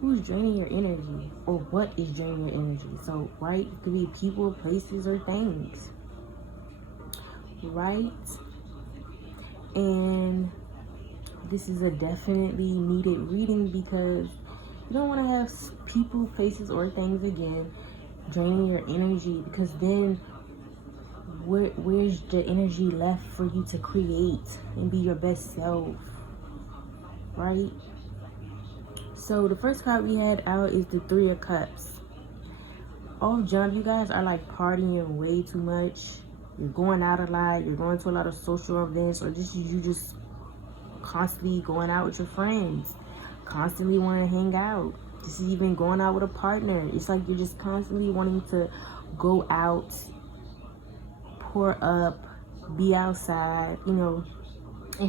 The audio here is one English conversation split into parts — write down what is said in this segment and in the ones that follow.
who's draining your energy, or what is draining your energy. So, right, it could be people, places, or things, right? And this is a definitely needed reading because you don't want to have people, places, or things again draining your energy, because then where's the energy left for you to create and be your best self, right? So the first card we had out is the Three of Cups. Off jump, you guys are like partying way too much. You're going out a lot. You're going to a lot of social events, or just constantly going out with your friends, constantly want to hang out. This is even going out with a partner. It's like you're just constantly wanting to go out, pour up, be outside, and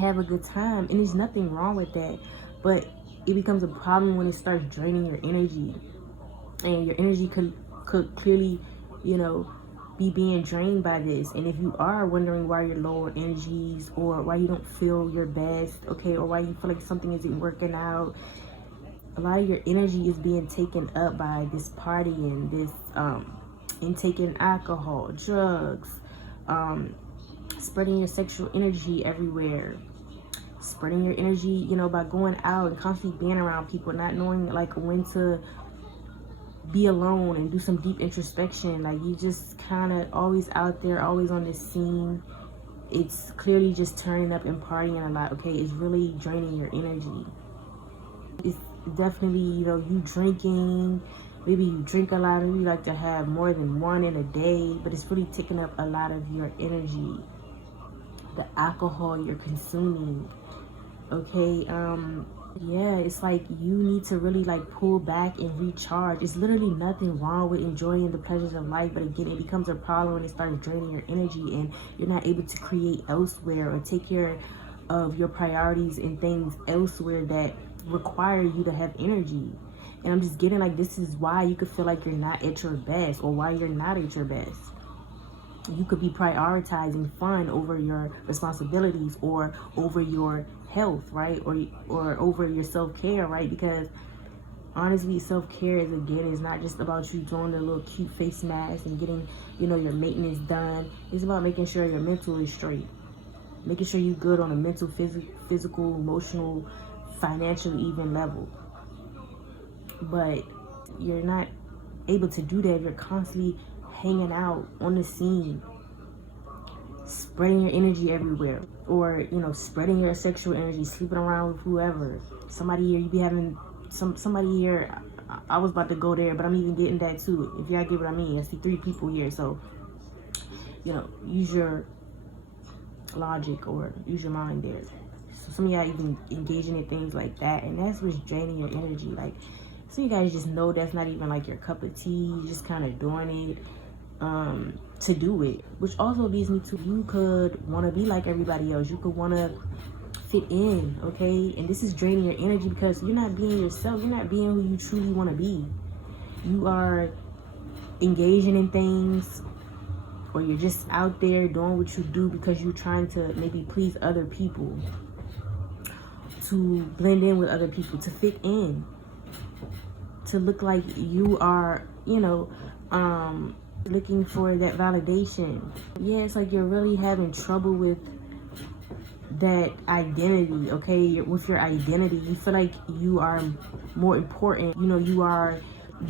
have a good time. And there's nothing wrong with that, but it becomes a problem when it starts draining your energy, and your energy could clearly, be being drained by this. And if you are wondering why you're low energies, or why you don't feel your best, okay, or why you feel like something isn't working out, a lot of your energy is being taken up by this partying, this and taking alcohol, drugs, spreading your sexual energy everywhere, spreading your energy, by going out and constantly being around people, not knowing like when to be alone and do some deep introspection. Like, you just kind of always out there, always on this scene. It's clearly just turning up and partying a lot, okay? It's really draining your energy. It's definitely, you drinking. Maybe you drink a lot, or you like to have more than one in a day, but it's really taking up a lot of your energy. The alcohol you're consuming, okay? Yeah, it's like you need to really like pull back and recharge. It's literally nothing wrong with enjoying the pleasures of life, but again, it becomes a problem when it starts draining your energy and you're not able to create elsewhere or take care of your priorities and things elsewhere that require you to have energy. And I'm just getting like, this is why you could feel like you're not at your best, or why you're not at your best. You could be prioritizing fun over your responsibilities, or over your health, right? Or over your self-care, right? Because honestly, self-care is not just about you throwing a little cute face mask and getting, your maintenance done. It's about making sure your mental is straight, making sure you're good on a mental, physical, emotional, financial, even level. But you're not able to do that if you're constantly hanging out on the scene, spreading your energy everywhere, or spreading your sexual energy, sleeping around with whoever. Somebody here, you be having somebody here. I was about to go there, but I'm even getting that too, if y'all get what I mean. I see 3 people here, so use your logic or use your mind there. So some of y'all even engaging in things like that, and that's what's draining your energy. Like, so you guys just know that's not even like your cup of tea. You're just kind of doing it to do it, which also leads me to, you could want to be like everybody else. You could want to fit in, okay? And this is draining your energy because you're not being yourself. You're not being who you truly want to be. You are engaging in things, or you're just out there doing what you do because you're trying to maybe please other people, to blend in with other people, to fit in, to look like you are, looking for that validation. Yeah, it's like you're really having trouble with that identity, okay? With your identity, you feel like you are more important. You are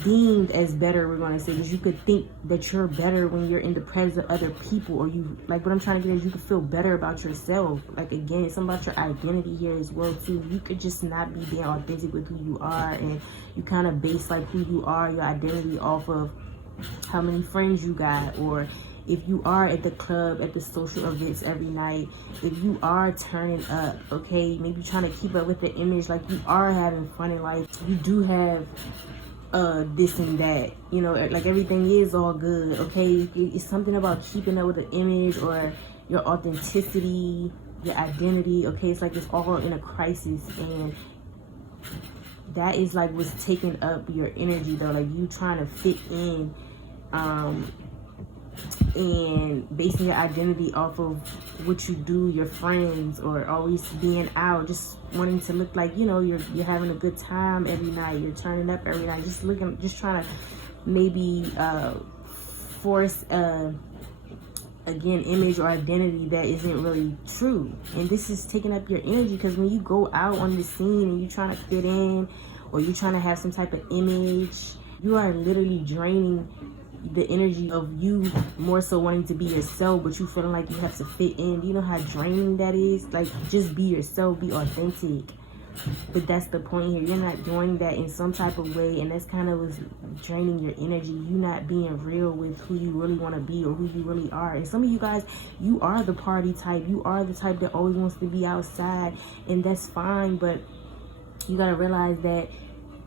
deemed as better, we're going to say, because you could think that you're better when you're in the presence of other people, or you, like, what I'm trying to get is you could feel better about yourself. Like, again, it's something about your identity here as well too. You could just not be being authentic with who you are, and you kind of base like who you are, your identity, off of how many friends you got, or if you are at the club, at the social events every night, if you are turning up, okay, maybe trying to keep up with the image, like you are having fun in life, you do have this and that, like everything is all good, okay? It's something about keeping up with the image or your authenticity, your identity, okay? It's like it's all in a crisis, and that is like what's taking up your energy though. Like, you trying to fit in and basing your identity off of what you do, your friends, or always being out, just wanting to look like, you know, you're having a good time every night, you're turning up every night, just trying to maybe force again, image or identity that isn't really true. And this is taking up your energy, because when you go out on the scene and you're trying to fit in, or you're trying to have some type of image, you are literally draining the energy of you more so wanting to be yourself, but you feeling like you have to fit in. Do you know how draining that is? Like, just be yourself, be authentic. But that's the point here. You're not doing that in some type of way, and that's kind of what's draining your energy. You not being real with who you really want to be or who you really are. And some of you guys, you are the party type. You are the type that always wants to be outside, and that's fine. But you got to realize that,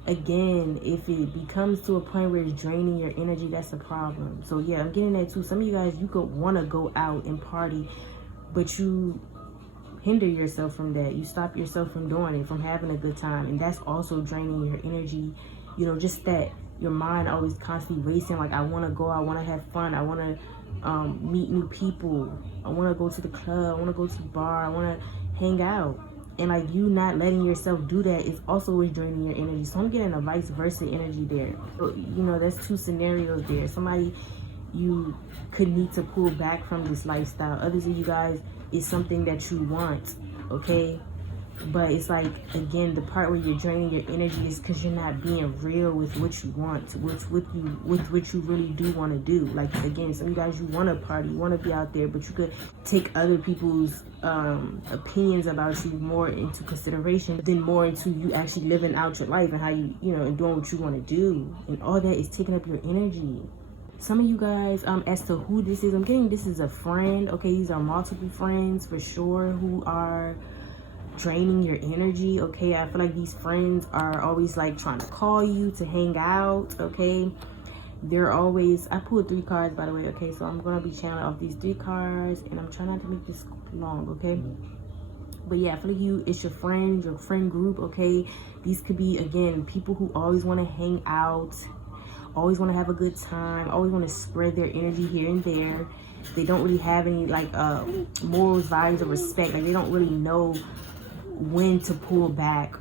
again, if it becomes to a point where it's draining your energy, that's a problem. So yeah, I'm getting that too. Some of you guys, you could want to go out and party, but you hinder yourself from that. You stop yourself from doing it, from having a good time, and that's also draining your energy. You know, just that your mind always constantly racing, like, I want to go, I want to have fun, I want to meet new people, I want to go to the club, I want to go to the bar, I want to hang out. And like, you not letting yourself do that is also draining your energy. So I'm getting a vice versa energy there. So, you know, that's two scenarios there. Somebody, you could need to pull back from this lifestyle. Others of you guys, it's something that you want, okay? But it's like, again, the part where you're draining your energy is because you're not being real with what you want, with what you really do want to do. Like, again, some of you guys, you want to party, you want to be out there, but you could take other people's opinions about you more into consideration than more into you actually living out your life and how you know, and doing what you want to do. And all that is taking up your energy. Some of you guys, as to who this is, I'm getting this is a friend, okay? These are multiple friends for sure who are draining your energy, okay? I feel like these friends are always like trying to call you to hang out, okay? They're always, I pulled 3 cards, by the way, okay? So I'm gonna be channeling off these 3 cards, and I'm trying not to make this long, okay? But yeah, I feel like it's your friends, your friend group, okay? These could be, again, people who always want to hang out, always want to have a good time, always want to spread their energy here and there. They don't really have any like morals, values, or respect. Like, they don't really know when to pull back.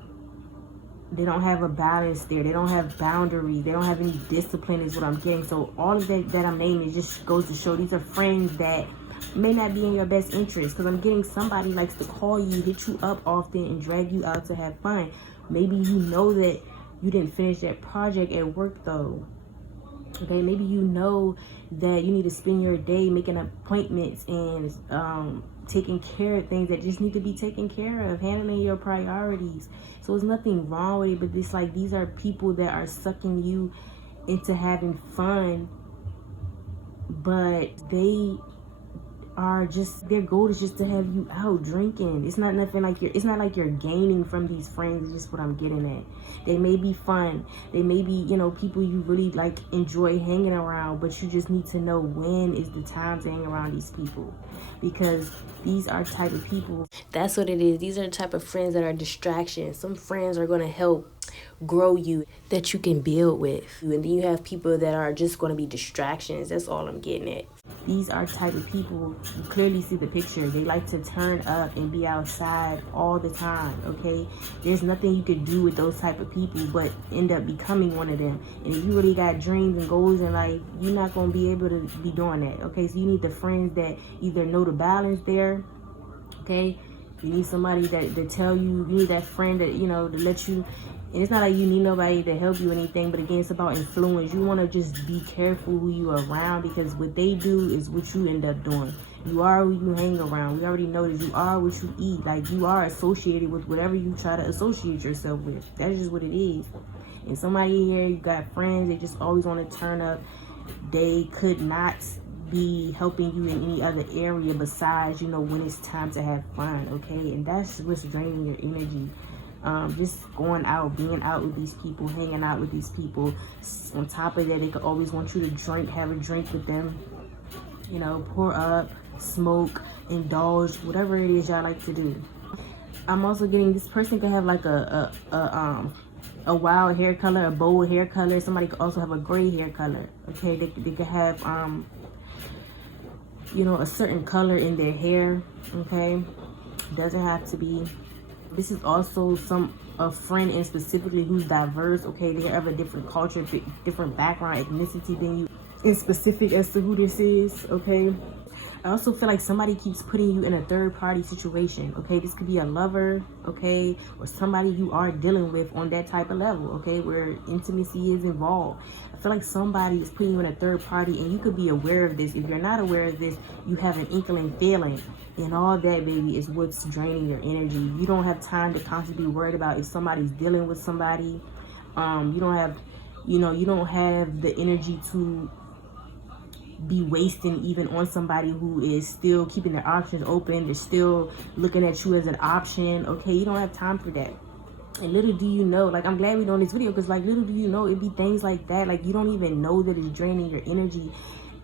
They don't have a balance there. They don't have boundaries. They don't have any discipline is what I'm getting. So all of that I'm naming, it just goes to show these are friends that may not be in your best interest, because I'm getting somebody likes to call you, hit you up often, and drag you out to have fun. Maybe you know that you didn't finish that project at work though. Okay, maybe you know that you need to spend your day making appointments and taking care of things that just need to be taken care of, handling your priorities. So there's nothing wrong with it, but it's like, these are people that are sucking you into having fun, but they are just, their goal is just to have you out drinking. It's not nothing like it's not like you're gaining from these friends. It's just what I'm getting at. They may be fun, they may be, you know, people you really like enjoy hanging around, but you just need to know when is the time to hang around these people, because these are type of people, that's what it is. These are the type of friends that are distractions. Some friends are going to help grow you, that you can build with, and then you have people that are just going to be distractions. That's all I'm getting at. These are type of people, you clearly see the picture, they like to turn up and be outside all the time, okay? There's nothing you could do with those type of people but end up becoming one of them. And if you really got dreams and goals in life, you're not going to be able to be doing that, okay? So you need the friends that either know the balance there, okay? You need somebody that tell you, you need that friend that, you know, to let you. And it's not like you need nobody to help you or anything, but again, it's about influence. You want to just be careful who you are around, because what they do is what you end up doing. You are who you hang around. We already know that you are what you eat. Like, you are associated with whatever you try to associate yourself with. That's just what it is. And somebody here, you got friends, they just always want to turn up. They could not be helping you in any other area besides, you know, when it's time to have fun, okay? And that's what's draining your energy. Just going out, being out with these people, hanging out with these people. On top of that, they could always want you to drink, have a drink with them, you know, pour up, smoke, indulge, whatever it is y'all like to do. I'm also getting, this person could have like a wild hair color, a bold hair color. Somebody could also have a gray hair color, okay? They could have you know, a certain color in their hair, okay? Doesn't have to be. This is also a friend, and specifically who's diverse, okay? They have a different culture, different background, ethnicity than you, and specific as to who this is, okay? I also feel like somebody keeps putting you in a third party situation, okay? This could be a lover, okay? Or somebody you are dealing with on that type of level, okay? Where intimacy is involved. I feel like somebody is putting you in a third party, and you could be aware of this. If you're not aware of this, you have an inkling feeling. And all that, baby, is what's draining your energy. You don't have time to constantly be worried about if somebody's dealing with somebody. You don't have, you don't have the energy to be wasting even on somebody who is still keeping their options open. They're still looking at you as an option, okay? You don't have time for that. And little do you know, like, I'm glad we're doing this video, because like, little do you know, it'd be things like that, like, you don't even know that it's draining your energy.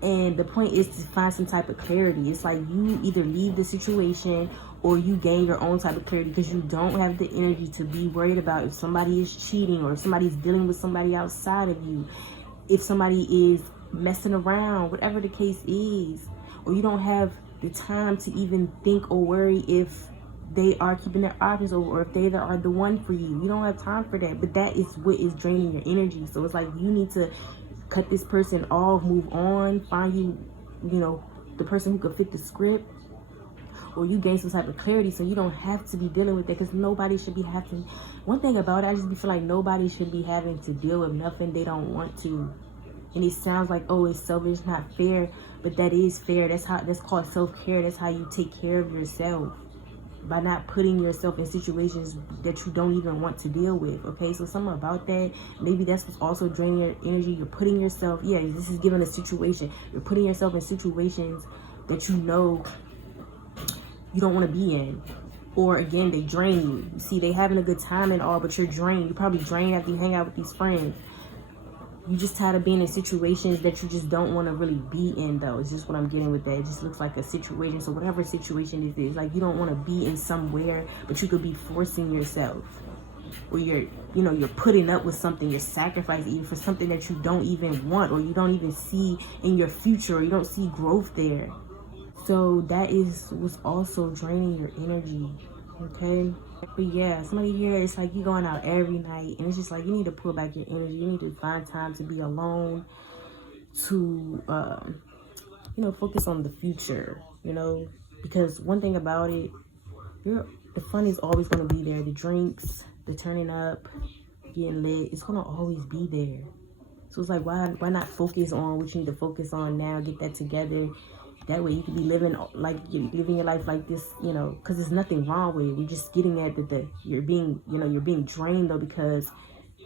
And the point is to find some type of clarity. It's like you either leave the situation or you gain your own type of clarity, because you don't have the energy to be worried about if somebody is cheating or if somebody's dealing with somebody outside of you, if somebody is messing around, whatever the case is. Or you don't have the time to even think or worry if they are keeping their options over, or if they are the one for you. You don't have time for that. But that is what is draining your energy. So it's like you need to cut this person off, move on, find you know, the person who could fit the script, or you gain some type of clarity so you don't have to be dealing with that, because nobody should be having. One thing about it, I just feel like nobody should be having to deal with nothing they don't want to. And it sounds like, oh, it's selfish, not fair, but that is fair. That's called self-care. That's how you take care of yourself, by not putting yourself in situations that you don't even want to deal with, okay? So something about that, maybe that's what's also draining your energy. You're putting yourself, yeah, this is given a situation. You're putting yourself in situations that you know you don't want to be in. Or again, they drain you. You see, they having a good time and all, but you're drained. You're probably drained after you hang out with these friends. You just tired of being in situations that you just don't want to really be in, though. It's just what I'm getting with that. It just looks like a situation. So whatever situation it is, like, you don't want to be in somewhere, but you could be forcing yourself. Or you're putting up with something, you're sacrificing even for something that you don't even want, or you don't even see in your future, or you don't see growth there. So that is what's also draining your energy, okay? But yeah, somebody here, it's like you going out every night, and it's just like you need to pull back your energy. You need to find time to be alone, to focus on the future, because one thing about it, the fun is always going to be there. The drinks, the turning up, getting lit, it's going to always be there. So it's like, why not focus on what you need to focus on now? Get that together. That way you can be living your life like this, because there's nothing wrong with it. We're just getting at that you're being drained, though, because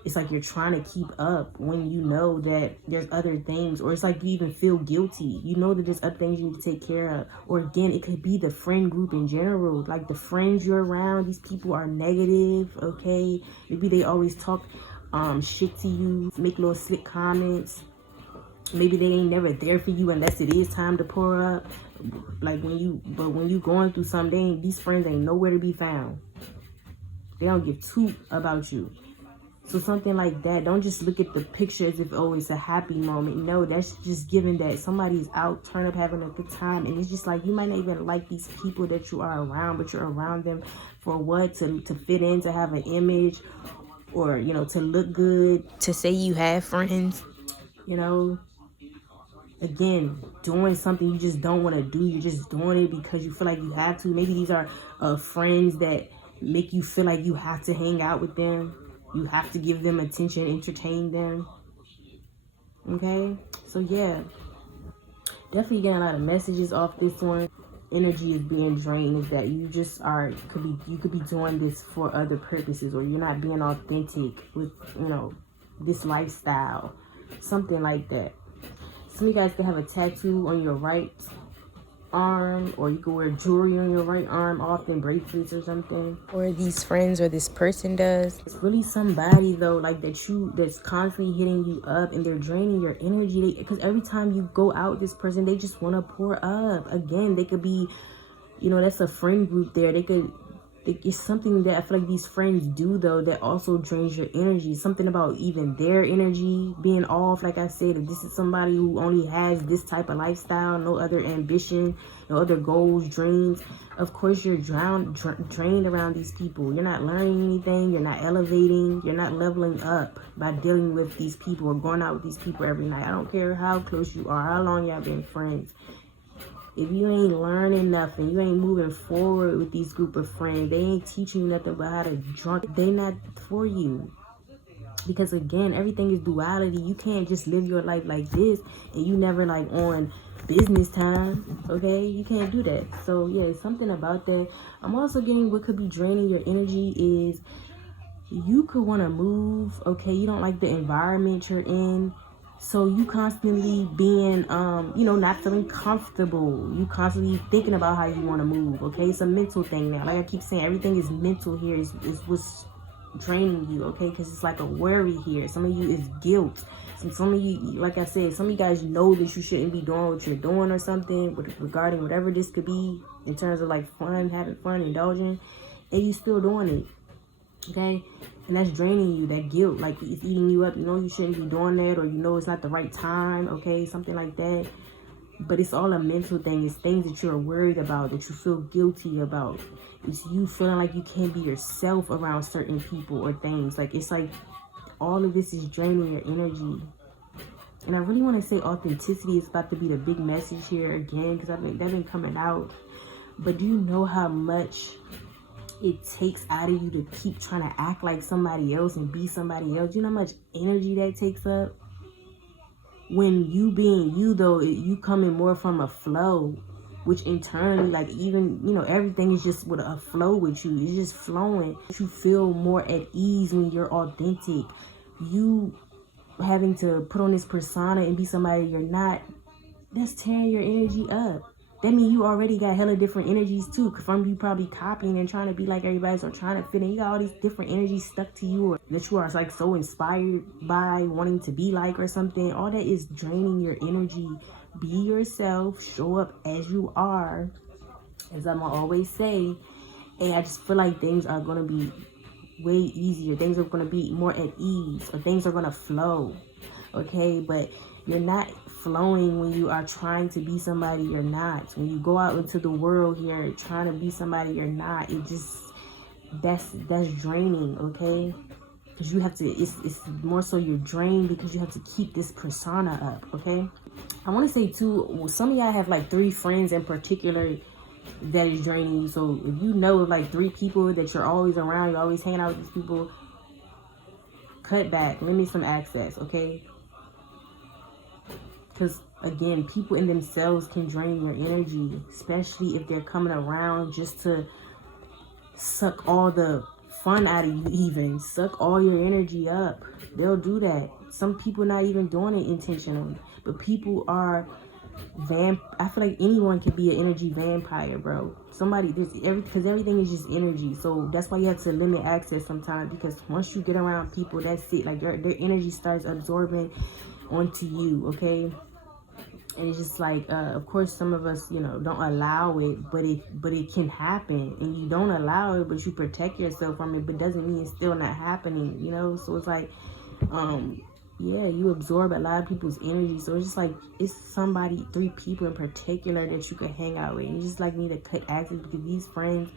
it's like you're trying to keep up when you know that there's other things, or it's like you even feel guilty. You know that there's other things you need to take care of. Or again, it could be the friend group in general. Like the friends you're around, these people are negative, okay? Maybe they always talk shit to you, make little slick comments. Maybe they ain't never there for you unless it is time to pour up. Like when you going through something, these friends ain't nowhere to be found. They don't give two about you. So something like that, don't just look at the picture as if, oh, it's a happy moment. No, that's just giving that somebody's out, turn up, having a good time. And it's just like, you might not even like these people that you are around, but you're around them for what? To fit in, to have an image, or, to look good, to say you have friends, Again, doing something you just don't want to do. You're just doing it because you feel like you have to. Maybe these are friends that make you feel like you have to hang out with them. You have to give them attention, entertain them. Okay? So, yeah. Definitely getting a lot of messages off this one. Energy is being drained, is that you just you could be doing this for other purposes, or you're not being authentic with, this lifestyle. Something like that. Some of you guys can have a tattoo on your right arm, or you can wear jewelry on your right arm, often bracelets or something. Or these friends or this person does. It's really somebody, though, like that's constantly hitting you up, and they're draining your energy. Because every time you go out with this person, they just want to pour up. Again, they could be, that's a friend group there. They could It's something that I feel like these friends do though that also drains your energy. Something about even their energy being off. Like I said, if this is somebody who only has this type of lifestyle, no other ambition, no other goals, dreams, of course you're drained around these people. You're not learning anything, you're not elevating, you're not leveling up by dealing with these people or going out with these people every night. I don't care how close you are, how long y'all been friends. If you ain't learning nothing, you ain't moving forward with these group of friends, they ain't teaching you nothing but how to drunk, they not for you. Because again, everything is duality. You can't just live your life like this and you never like on business time, okay? You can't do that. So yeah, something about that. I'm also getting what could be draining your energy is you could want to move, okay? You don't like the environment you're in. So you constantly being, not feeling comfortable. You constantly thinking about how you want to move, okay? It's a mental thing now. Like I keep saying, everything is mental here. Is what's draining you, okay? Because it's like a worry here. Some of you is guilt. Some of you, like I said, some of you guys know that you shouldn't be doing what you're doing or something regarding whatever this could be in terms of like fun, having fun, indulging, and you still doing it, okay? And that's draining you, that guilt, like it's eating you up. You know you shouldn't be doing that, or you know it's not the right time, okay? Something like that. But it's all a mental thing. It's things that you're worried about, that you feel guilty about. It's you feeling like you can't be yourself around certain people or things. Like, it's like all of this is draining your energy. And I really want to say authenticity is about to be the big message here again, because they've been coming out. But do you know how much it takes out of you to keep trying to act like somebody else and be somebody else? You know how much energy that takes up? When you being you, though, you coming more from a flow, which internally, like, even, everything is just with a flow with you. It's just flowing. You feel more at ease when you're authentic. You having to put on this persona and be somebody you're not, that's tearing your energy up. That means you already got hella different energies too, from you probably copying and trying to be like everybody else or trying to fit in. You got all these different energies stuck to you, or that you are like so inspired by, wanting to be like or something. All that is draining your energy. Be yourself, show up as you are, as I'm gonna always say. And I just feel like things are gonna be way easier. Things are gonna be more at ease, or things are gonna flow, okay? But you're not flowing when you are trying to be somebody you're not. When you go out into the world here trying to be somebody you're not, it just, that's draining, okay? Because you have to, it's more so you're drained because you have to keep this persona up, okay? I want to say too, some of y'all have like 3 friends in particular that is draining you. So if you know like 3 people that you're always around, you're always hanging out with these people, cut back, limit some access, okay? Because again, people in themselves can drain your energy, especially if they're coming around just to suck all the fun out of you, even suck all your energy up. They'll do that. Some people not even doing it intentionally, but people are I feel like anyone can be an energy vampire, bro. Because everything is just energy. So that's why you have to limit access sometimes, because once you get around people, that's it. Like their energy starts absorbing onto you, okay? And it's just like, of course, some of us, don't allow it, but it can happen. And you don't allow it, but you protect yourself from it, but doesn't mean it's still not happening, So it's like, yeah, you absorb a lot of people's energy. So it's just like, it's 3 people in particular that you can hang out with. And you just like need to cut access, because these friends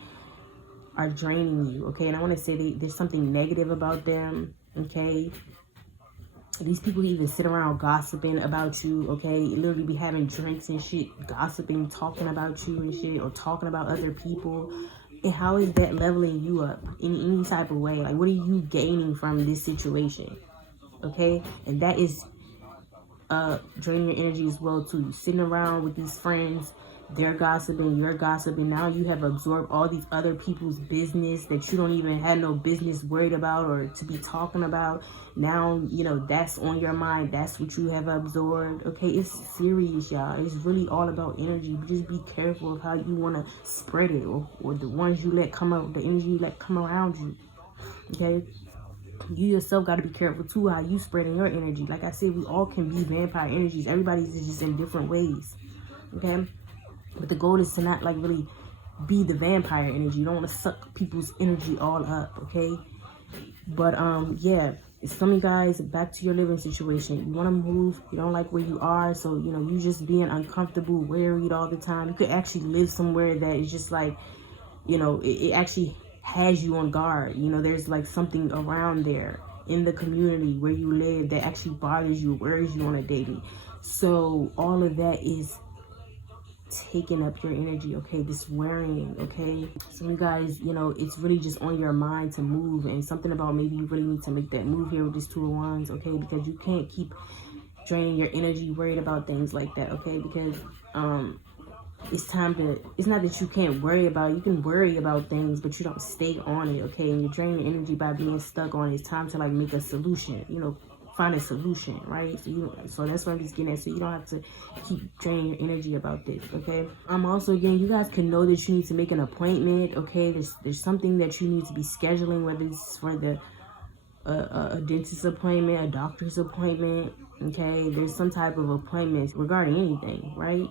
are draining you, okay? And I want to say there's something negative about them, okay? These people even sit around gossiping about you, okay? Literally be having drinks and shit, gossiping, talking about you and shit, or talking about other people. And how is that leveling you up in any type of way? Like, what are you gaining from this situation? Okay? And that is draining your energy as well too. Sitting around with these friends, they're gossiping, you're gossiping. Now you have absorbed all these other people's business that you don't even have no business worried about or to be talking about. Now, that's on your mind. That's what you have absorbed. Okay, it's serious, y'all. It's really all about energy. Just be careful of how you want to spread it, or the ones you let come up, the energy you let come around you. Okay? You yourself got to be careful too how you spreading your energy. Like I said, we all can be vampire energies. Everybody's just in different ways. Okay? But the goal is to not like really be the vampire energy. You don't want to suck people's energy all up, okay? But yeah, some of you guys, back to your living situation. You want to move, you don't like where you are, so you know, you just being uncomfortable, worried all the time. You could actually live somewhere that is just like, you know, it actually has you on guard. You know, there's like something around there in the community where you live that actually bothers you, worries you on a daily. So all of that is taking up your energy, okay? This worrying, okay? So you guys, you know, it's really just on your mind to move, and something about maybe you really need to make that move here with this Two of Wands, okay? Because you can't keep draining your energy worried about things like that, okay? Because it's time to, it's not that you can't worry about it. You can worry about things, but you don't stay on it, okay? And you drain your energy by being stuck on it. It's time to like make a solution, you know, find a solution, right? So that's what I'm just getting at. So you don't have to keep draining your energy about this, okay? I'm also getting, you guys can know that you need to make an appointment, okay? There's something that you need to be scheduling, whether it's for the a dentist appointment, a doctor's appointment, okay? There's some type of appointments regarding anything, right?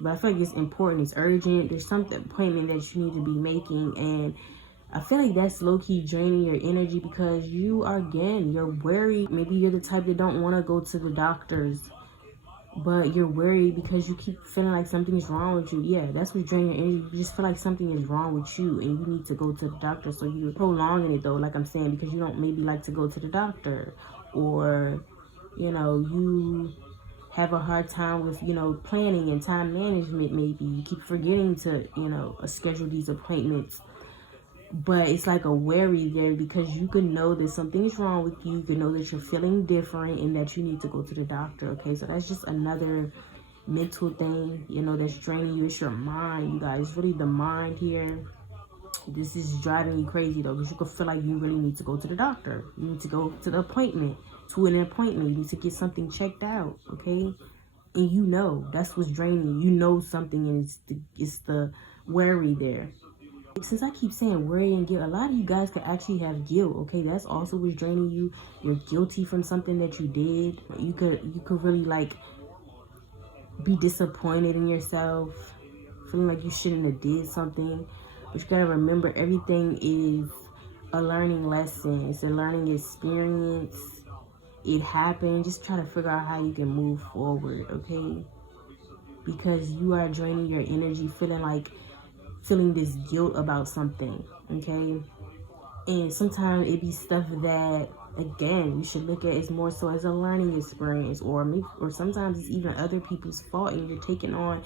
But I feel like it's important, it's urgent. There's some appointment that you need to be making, and I feel like that's low-key draining your energy because you are, again, you're worried. Maybe you're the type that don't want to go to the doctors, but you're worried because you keep feeling like something's wrong with you. Yeah, that's what's draining your energy. You just feel like something is wrong with you and you need to go to the doctor. So you're prolonging it though, like I'm saying, because you don't maybe like to go to the doctor, or, you know, you have a hard time with, you know, planning and time management. Maybe you keep forgetting to, you know, schedule these appointments. But it's like a worry there because you can know that something's wrong with you. You can know that you're feeling different and that you need to go to the doctor, okay? So that's just another mental thing, you know, that's draining you. It's your mind, you guys. Really the mind here. This is driving you crazy though, because you can feel like you really need to go to the doctor. You need to go to the appointment, to an appointment. You need to get something checked out, okay? And you know, that's what's draining you. You know something, and it's the worry there. Since I keep saying worry and guilt, a lot of you guys could actually have guilt, okay? That's also what's draining you. You're guilty from something that you did. You could really like be disappointed in yourself, feeling like you shouldn't have did something. But you gotta remember, everything is a learning lesson. It's a learning experience. It happened. Just try to figure out how you can move forward, okay? Because you are draining your energy, feeling this guilt about something, okay? And sometimes it be stuff that, again, you should look at as more so as a learning experience, or sometimes it's even other people's fault, and you're taking on,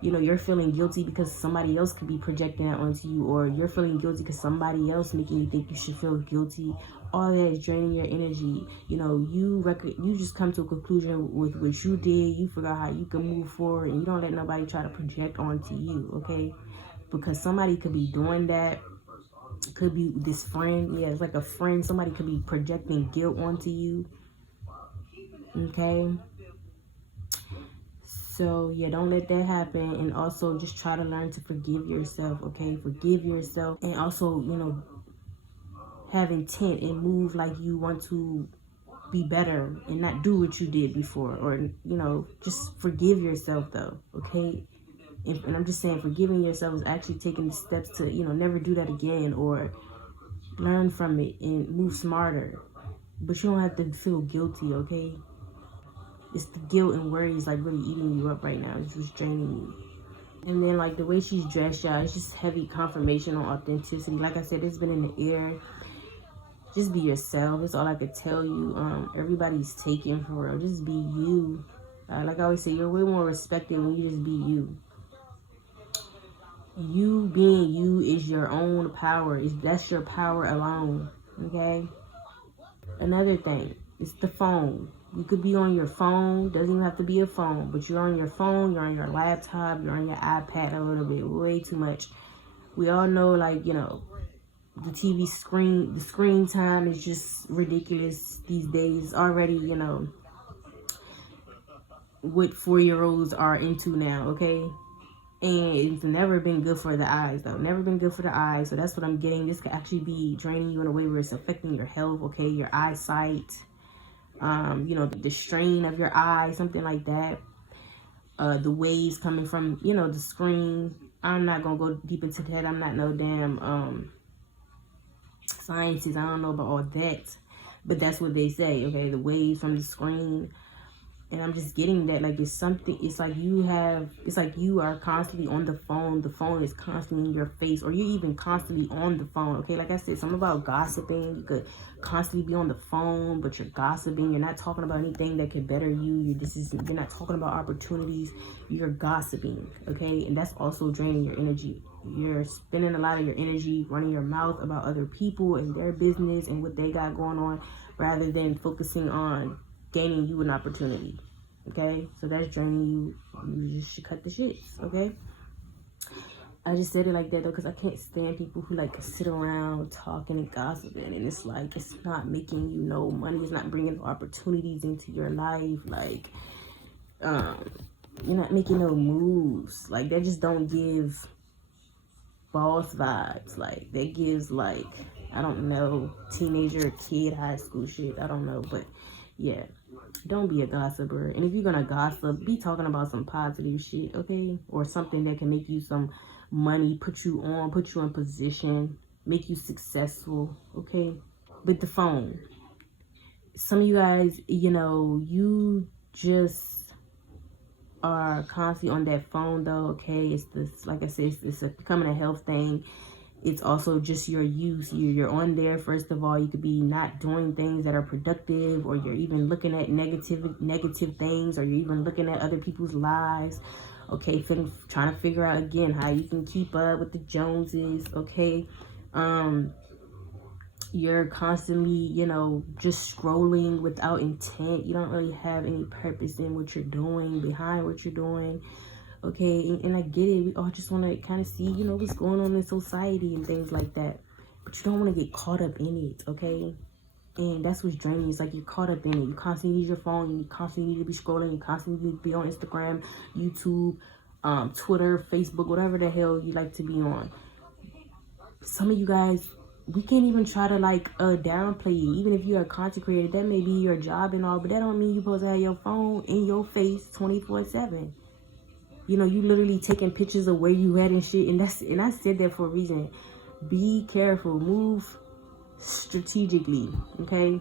you know, you're feeling guilty because somebody else could be projecting that onto you, or you're feeling guilty because somebody else making you think you should feel guilty. All that is draining your energy. You know, you just come to a conclusion with what you did. You figure out how you can move forward, and you don't let nobody try to project onto you, okay? Because somebody could be doing that. Could be this friend. Yeah, it's like a friend. Somebody could be projecting guilt onto you, okay? So yeah, don't let that happen. And also just try to learn to forgive yourself, okay? Forgive yourself, and also, you know, have intent and move like you want to be better and not do what you did before. Or, you know, just forgive yourself though, okay? And I'm just saying, forgiving yourself is actually taking the steps to, you know, never do that again, or learn from it and move smarter. But you don't have to feel guilty, okay? It's the guilt and worries like really eating you up right now. It's just draining you. And then like the way she's dressed, y'all, it's just heavy confirmation on authenticity. Like I said, it's been in the air. Just be yourself. That's all I could tell you. Everybody's taken for real. Just be you. Like I always say, you're way more respected when you just be you. You being you is your own power. That's your power alone, okay? Another thing, it's the phone. You could be on your phone. Doesn't even have to be a phone, but you're on your phone, you're on your laptop, you're on your iPad a little bit, way too much. We all know, like, you know, the screen time is just ridiculous these days already, you know, what 4-year-olds are into now, okay? And it's never been good for the eyes, though. Never been good for the eyes. So that's what I'm getting. This could actually be draining you in a way where it's affecting your health, okay? Your eyesight, you know, the strain of your eye, something like that. The waves coming from, you know, the screen. I'm not gonna go deep into that. I'm not no damn scientist. I don't know about all that, but that's what they say. Okay, the waves from the screen. And I'm just getting that, like, it's something, it's like you are constantly on the phone is constantly in your face, or you're even constantly on the phone. Okay, like I said, something about gossiping. You could constantly be on the phone, but you're gossiping. You're not talking about anything that could better you. You're not talking about opportunities. You're gossiping. Okay, and that's also draining your energy. You're spending a lot of your energy running your mouth about other people and their business and what they got going on, rather than focusing on gaining you an opportunity. Okay, so that's draining you. You just should cut the shits. Okay, I just said it like that though, because I can't stand people who like sit around talking and gossiping, and it's like, it's not making you no money. It's not bringing opportunities into your life. Like, you're not making no moves. Like, that just don't give boss vibes. Like, that gives, like, I don't know, teenager, kid, high school shit. I don't know, but yeah, don't be a gossiper. And if you're gonna gossip, be talking about some positive shit, okay? Or something that can make you some money, put you in position, make you successful, okay? But the phone, some of you guys, you know, you just are constantly on that phone though, okay? It's this, like I said, it's becoming a health thing. It's also just your use. You're on there. First of all, you could be not doing things that are productive, or you're even looking at negative things, or you're even looking at other people's lives. Okay, trying to figure out again how you can keep up with the Joneses. Okay, you're constantly, you know, just scrolling without intent. You don't really have any purpose in what you're doing, behind what you're doing. Okay, and I get it. We all just want to kind of see, you know, what's going on in society and things like that. But you don't want to get caught up in it, okay? And that's what's draining. It's like you're caught up in it. You constantly use your phone. You constantly need to be scrolling. You constantly need to be on Instagram, YouTube, Twitter, Facebook, whatever the hell you like to be on. Some of you guys, we can't even try to like downplay it. Even if you're a content creator, that may be your job and all, but that don't mean you're supposed to have your phone in your face 24/7. You know, you literally taking pictures of where you at and shit. And I said that for a reason. Be careful. Move strategically. Okay?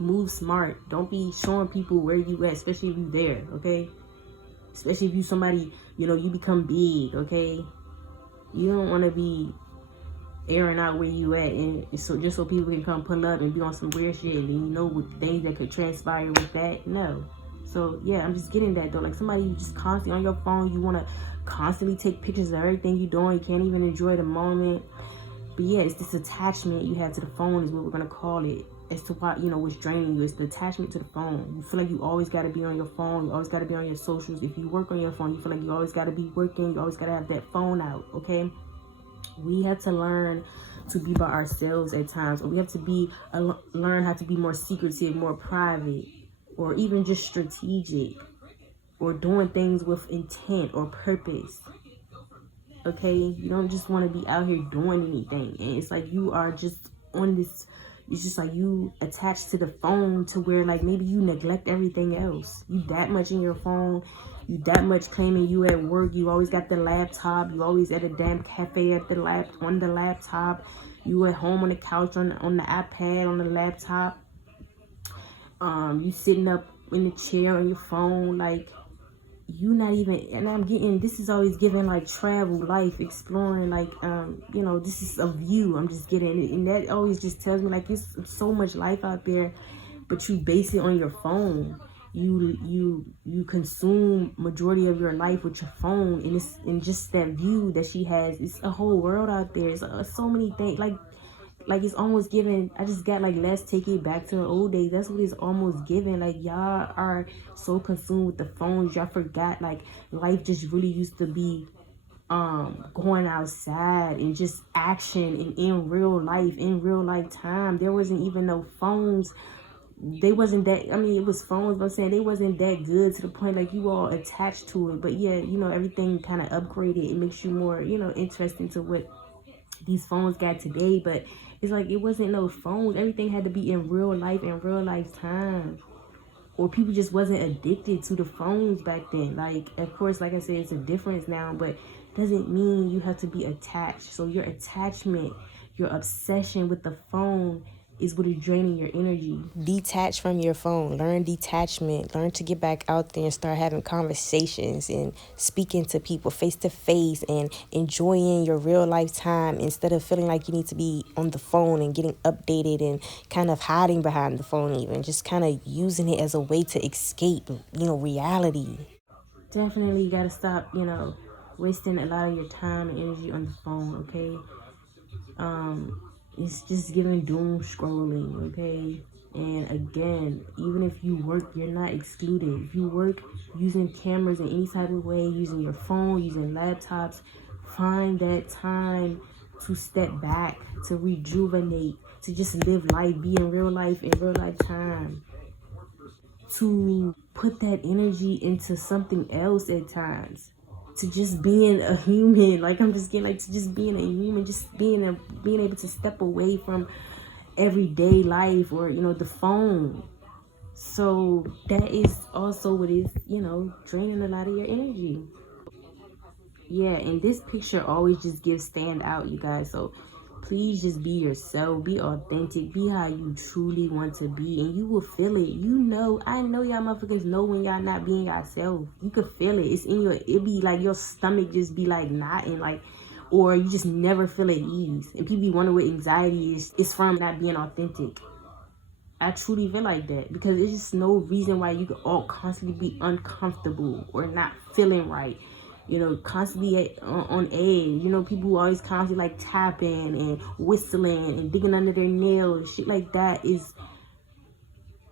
Move smart. Don't be showing people where you at, especially if you there. Okay? Especially if you somebody, you know, you become big. Okay? You don't want to be airing out where you at, and so just so people can come pull up and be on some weird shit, and you know, with things that could transpire with that. No. So yeah, I'm just getting that though. Like, somebody who's just constantly on your phone, you want to constantly take pictures of everything you're doing. You can't even enjoy the moment. But yeah, it's this attachment you have to the phone is what we're gonna call it. As to why, you know, what's draining you. It's the attachment to the phone. You feel like you always got to be on your phone. You always got to be on your socials. If you work on your phone, you feel like you always got to be working. You always got to have that phone out. Okay. We have to learn to be by ourselves at times, or we have to be learn how to be more secretive, more private, or even just strategic, or doing things with intent or purpose. Okay, you don't just want to be out here doing anything, and it's like you are just on this. It's just like you attached to the phone to where, like, maybe you neglect everything else. You that much in your phone. You that much claiming you at work. You always got the laptop. You always at a damn cafe at the on the laptop. You at home on the couch on the iPad on the laptop. You sitting up in the chair on your phone. Like, you not even, and I'm getting, this is always giving like travel, life, exploring, like, you know, this is a view I'm just getting it, and that always just tells me like it's so much life out there, but you base it on your phone. You consume majority of your life with your phone, and it's, and just that view that she has, it's a whole world out there. It's so many things, like it's almost giving, I just got like, let's take it back to the old days. That's what it's almost giving. Like, y'all are so consumed with the phones, y'all forgot like life just really used to be going outside and just action, and in real life time. There wasn't even no phones. They wasn't that, I mean, it was phones, but I'm saying they wasn't that good to the point like you all attached to it. But yeah, you know, everything kind of upgraded. It makes you more, you know, interesting to what these phones got today. But it's like, it wasn't no phones. Everything had to be in real life time. or people just wasn't addicted to the phones back then. Like, of course, like I said, it's a difference now, but doesn't mean you have to be attached. So your attachment, your obsession with the phone is what is draining your energy. Detach from your phone. Learn detachment. Learn to get back out there and start having conversations and speaking to people face to face and enjoying your real life time instead of feeling like you need to be on the phone and getting updated and kind of hiding behind the phone, even just kind of using it as a way to escape, reality. Definitely got to stop, wasting a lot of your time and energy on the phone, okay? It's just giving doom scrolling, okay? And again, even if you work, you're not excluded. If you work using cameras in any type of way, using your phone, using laptops, find that time to step back, to rejuvenate, to just live life, be in real life time, to put that energy into something else at times, to just being a human. Like, I'm just getting, like, to just being a human, just being able to step away from everyday life or the phone. So that is also what is draining a lot of your energy. Yeah, and this picture always just gives stand out, you guys. So please just be yourself, be authentic, be how you truly want to be, and you will feel it. I know y'all motherfuckers know when y'all not being yourself. You can feel it. It's in it be like your stomach just be like knotting, like, or you just never feel at ease. And people be wondering what anxiety is. It's from not being authentic. I truly feel like that because there's just no reason why you could all constantly be uncomfortable or not feeling right. Constantly on edge. People who always constantly like tapping and whistling and digging under their nails. Shit like that is,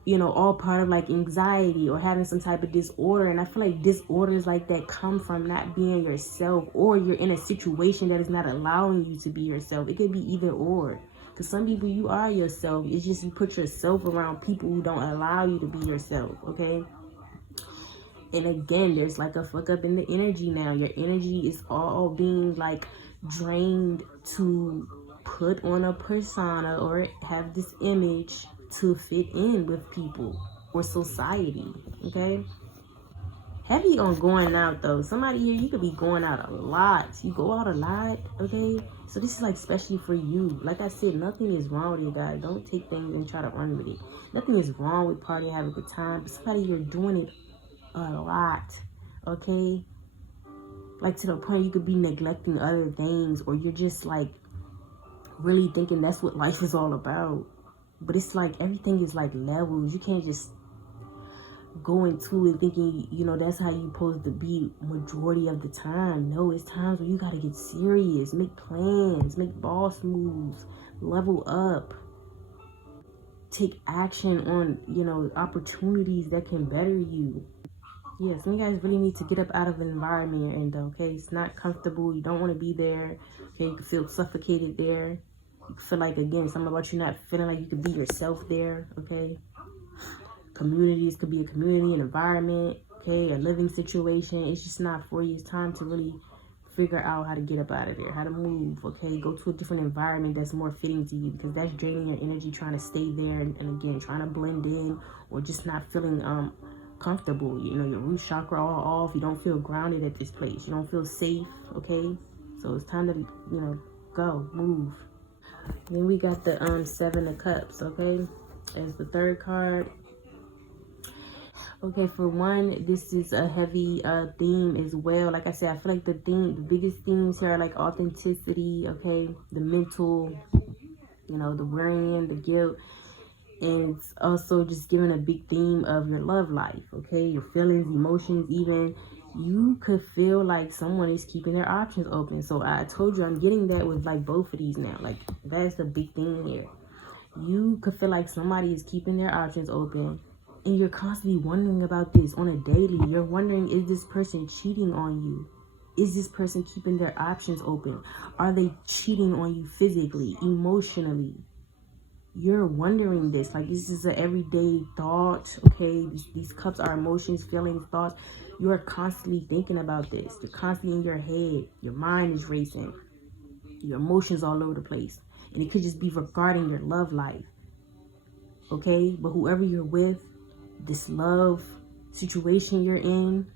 all part of like anxiety or having some type of disorder. And I feel like disorders like that come from not being yourself, or you're in a situation that is not allowing you to be yourself. It could be either or. Because some people, you are yourself. It's just you put yourself around people who don't allow you to be yourself, okay? And again, there's like a fuck up in the energy now. Your energy is all being like drained to put on a persona or have this image to fit in with people or society, okay? Heavy on going out though. Somebody here, you could be going out a lot. You go out a lot, okay? So this is like especially for you. Like I said, nothing is wrong with it, guys. Don't take things and try to run with it. Nothing is wrong with partying, having a good time. But somebody, you're doing it a lot, okay? Like to the point you could be neglecting other things, or you're just like really thinking that's what life is all about. But it's like everything is like levels. You can't just go into it thinking that's how you supposed to be majority of the time. No, it's times where you got to get serious, make plans, make boss moves, level up, take action on opportunities that can better you. Yeah, some of you guys really need to get up out of an environment you're in, though, okay? It's not comfortable. You don't want to be there, okay? You can feel suffocated there. You can feel like, again, something about you not feeling like you can be yourself there, okay? Communities could be a community, an environment, okay? A living situation. It's just not for you. It's time to really figure out how to get up out of there, how to move, okay? Go to a different environment that's more fitting to you, because that's draining your energy trying to stay there and again, trying to blend in, or just not feeling comfortable. Your root chakra all off. You don't feel grounded at this place. You don't feel safe, okay? So it's time to go move. Then we got the Seven of Cups, okay, as the third card. Okay, for one, this is a heavy theme as well. Like I said, I feel like the biggest themes here are like authenticity, okay, the mental, the worrying, the guilt. And it's also just giving a big theme of your love life, okay? Your feelings, emotions, even. You could feel like someone is keeping their options open. So I told you I'm getting that with like both of these now. Like, that's the big thing here. You could feel like somebody is keeping their options open, and you're constantly wondering about this on a daily. You're wondering, is this person cheating on you? Is this person keeping their options open? Are they cheating on you physically, emotionally? You're wondering this. Like, this is an everyday thought, okay? These cups are emotions, feelings, thoughts. You are constantly thinking about this. You're constantly in your head. Your mind is racing. Your emotions all over the place. And it could just be regarding your love life, okay? But whoever you're with, this love situation you're in.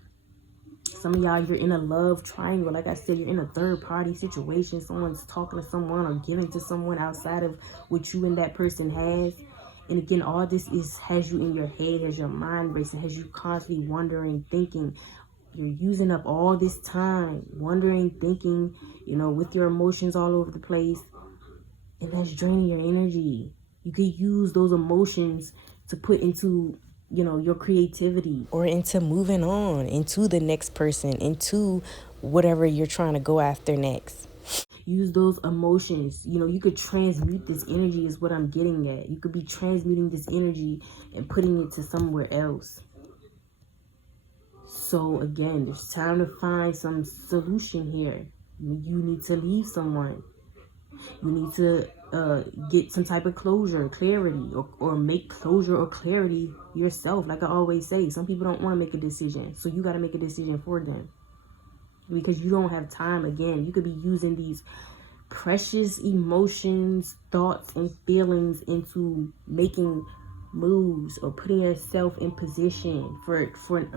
Some of y'all, you're in a love triangle. Like I said, you're in a third party situation. Someone's talking to someone or giving to someone outside of what you and that person has. And again, all this has you in your head, has your mind racing, has you constantly wondering, thinking. You're using up all this time, wondering, thinking, you know, with your emotions all over the place. And that's draining your energy. You could use those emotions to put into, you know, your creativity, or into moving on, into the next person, into whatever you're trying to go after next. Use those emotions. You know, you could transmute this energy is what I'm getting at. You could be transmuting this energy and putting it to somewhere else. So again, it's time to find some solution here. You need to leave someone. You need to get some type of closure, clarity, or make closure or clarity yourself. Like I always say, some people don't want to make a decision. So you got to make a decision for them. Because you don't have time. Again, you could be using these precious emotions, thoughts, and feelings into making moves or putting yourself in position for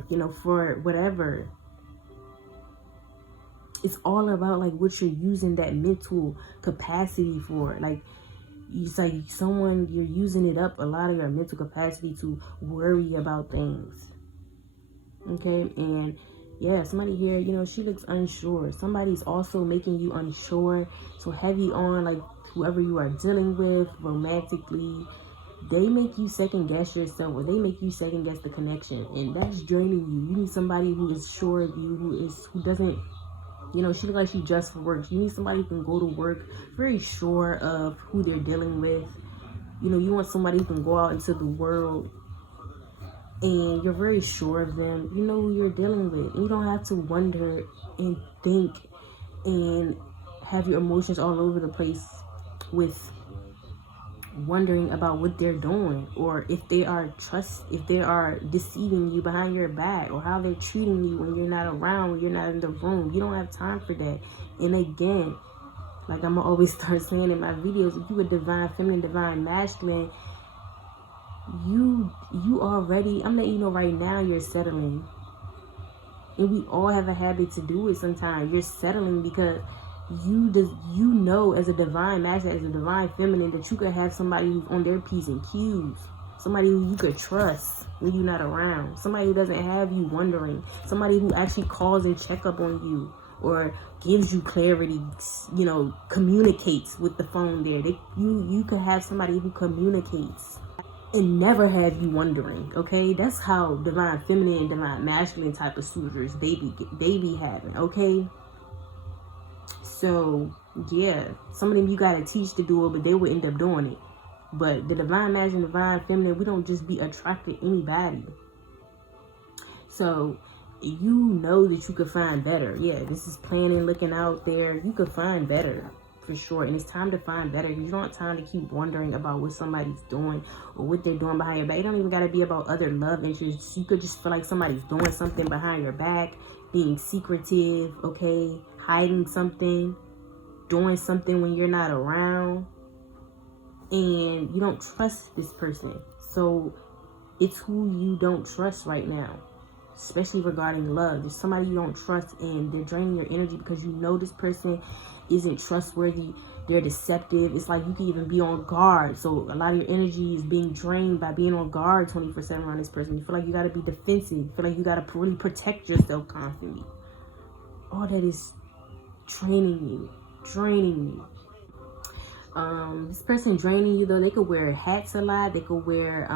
you know, for whatever. It's all about like what you're using that mental capacity for. Like it's like someone, you're using it up, a lot of your mental capacity to worry about things. Okay, and yeah, somebody here, you know, she looks unsure. Somebody's also making you unsure. So heavy on like whoever you are dealing with romantically, they make you second guess yourself, or they make you second guess the connection, and that's draining you. You need somebody who is sure of you, who doesn't, you know, she looks like she just for work. You need somebody who can go to work very sure of who they're dealing with. You know, you want somebody who can go out into the world and you're very sure of them. You know who you're dealing with. And you don't have to wonder and think and have your emotions all over the place with wondering about what they're doing, or if they are deceiving you behind your back, or how they're treating you when you're not around, when you're not in the room. You don't have time for that. And again, like I'm always start saying in my videos, if you a divine feminine, divine masculine, you already, I'm letting you know right now, you're settling. And we all have a habit to do it sometimes. You're settling because you know, as a divine masculine, as a divine feminine, that you could have somebody who's on their P's and Q's, somebody who you could trust when you're not around, somebody who doesn't have you wondering, somebody who actually calls and check up on you, or gives you clarity, you know, communicates with the phone there. You could have somebody who communicates and never have you wondering. Okay, that's how divine feminine and divine masculine type of suitors they be having. Okay. So, yeah, some of them you got to teach to do it, but they will end up doing it. But the divine masculine, divine feminine, we don't just be attracted to anybody. So, you know that you could find better. Yeah, this is planning, looking out there. You could find better, for sure. And it's time to find better. You don't have time to keep wondering about what somebody's doing or what they're doing behind your back. It don't even got to be about other love interests. You could just feel like somebody's doing something behind your back, being secretive, okay? Hiding something, doing something when you're not around, and you don't trust this person. So it's who you don't trust right now, especially regarding love. There's somebody you don't trust, and they're draining your energy because you know this person isn't trustworthy. They're deceptive. It's like you can even be on guard. So a lot of your energy is being drained by being on guard 24/7 around this person. You feel like you got to be defensive. You feel like you got to really protect yourself constantly. All that is draining you. This person draining you, though, they could wear hats a lot, they could wear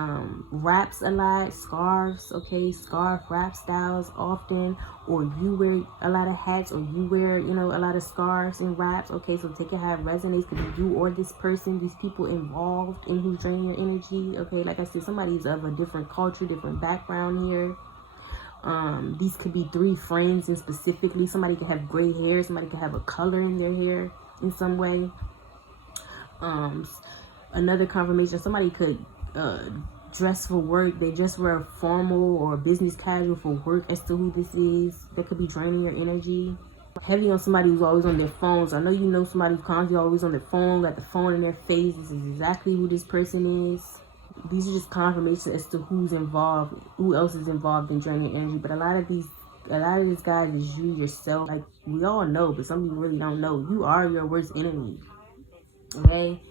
wraps a lot, scarves, okay, scarf wrap styles often, or you wear a lot of hats, or you wear, you know, a lot of scarves and wraps. Okay, so take it how it resonates. Could be you or this person, these people involved in who's draining your energy. Okay, like I said, somebody's of a different culture, different background here. These could be three friends, and specifically somebody could have gray hair, somebody could have a color in their hair in some way. Another confirmation, somebody could dress for work. They just wear formal or business casual for work as to who this is. That could be draining your energy. Heavy on somebody who's always on their phones. I know you know somebody who's constantly always on their phone, got the phone in their face. This is exactly who this person is. these are just confirmations as to who's involved, who else is involved in draining your energy. But a lot of these guys is you yourself. Like, we all know, but some people really don't know. You are your worst enemy. Okay?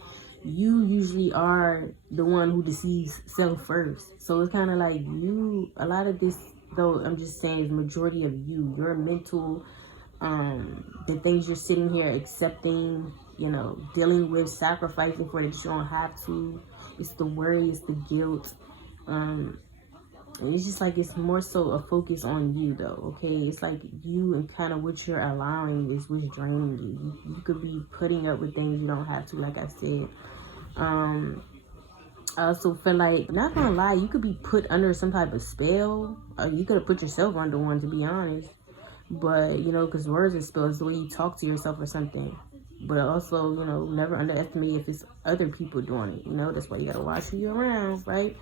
You usually are the one who deceives self first. So it's kind of like you, a lot of this, though, I'm just saying, is majority of you. Your mental, the things you're sitting here accepting, you know, dealing with, sacrificing for that you don't have to. It's the worry, it's the guilt. And it's just like, it's more so a focus on you, though, okay? It's like you, and kind of what you're allowing is what's draining you. You could be putting up with things you don't have to, like I said. I also feel like, not gonna lie, you could be put under some type of spell. You could have put yourself under one, to be honest. But, you know, because words are spells, the way you talk to yourself or something. But also, you know, never underestimate if it's other people doing it. You know, that's why you gotta watch who you're around, right?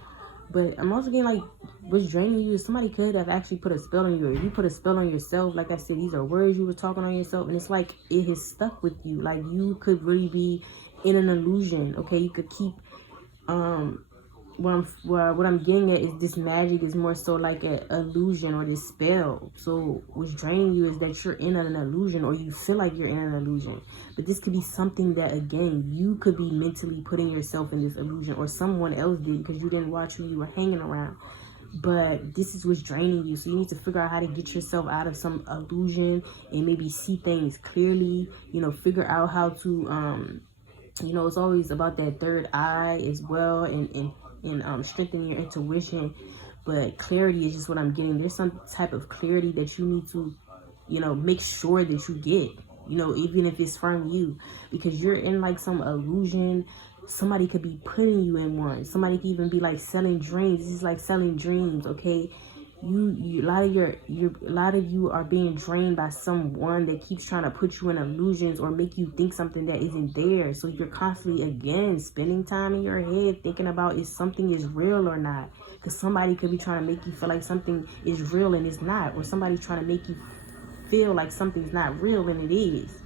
But I'm also getting like, what's draining you is somebody could have actually put a spell on you, or you put a spell on yourself. Like I said, these are words you were talking on yourself, and it's like it has stuck with you. Like, you could really be in an illusion. Okay, you could keep what I'm getting at is this magic is more so like an illusion or this spell. So what's draining you is that you're in an illusion, or you feel like you're in an illusion. But this could be something that, again, you could be mentally putting yourself in this illusion, or someone else did because you didn't watch who you were hanging around. But this is what's draining you. So you need to figure out how to get yourself out of some illusion and maybe see things clearly. You know, figure out how to you know, it's always about that third eye as well, and strengthening your intuition. But clarity is just what I'm getting. There's some type of clarity that you need to, you know, make sure that you get, you know, even if it's from you, because you're in like some illusion. Somebody could be putting you in one. Somebody could even be like selling dreams. This is like selling dreams, okay? A lot of you are being drained by someone that keeps trying to put you in illusions or make you think something that isn't there. So you're constantly, again, spending time in your head thinking about if something is real or not, because somebody could be trying to make you feel like something is real and it's not, or somebody's trying to make you feel like something's not real and it is.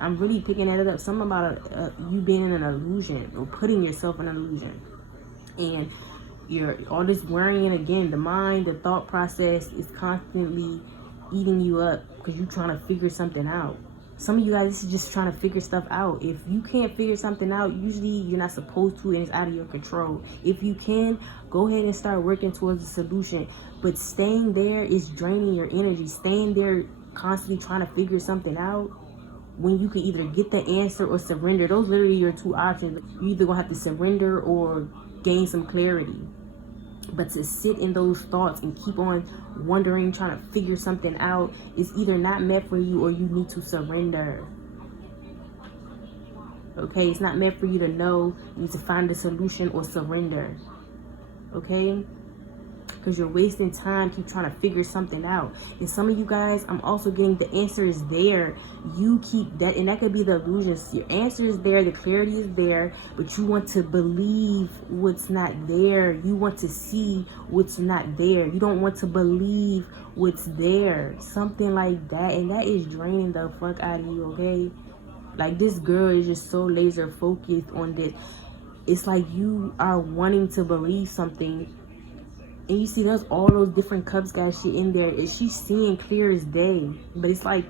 I'm really picking that up. Something about you being in an illusion, or putting yourself in an illusion. And all this worrying, again, the mind, the thought process is constantly eating you up because you're trying to figure something out. Some of you guys, this is just trying to figure stuff out. If you can't figure something out, usually you're not supposed to, and it's out of your control. If you can, go ahead and start working towards a solution. But staying there is draining your energy. Staying there constantly trying to figure something out, when you can either get the answer or surrender. Those literally your two options. You either gonna have to surrender or gain some clarity. But to sit in those thoughts and keep on wondering, trying to figure something out, is either not meant for you, or you need to surrender. Okay, it's not meant for you to know. You need to find a solution or surrender. Okay? Because you're wasting time, keep trying to figure something out. And some of you guys, I'm also getting the answer is there. You keep that, and that could be the illusion. Your answer is there, the clarity is there, but you want to believe what's not there. You want to see what's not there. You don't want to believe what's there. Something like that. And that is draining the fuck out of you, okay? Like, this girl is just so laser focused on this. It's like you are wanting to believe something. And you see, there's all those different cups guys shit in there. And she's seeing clear as day. But it's like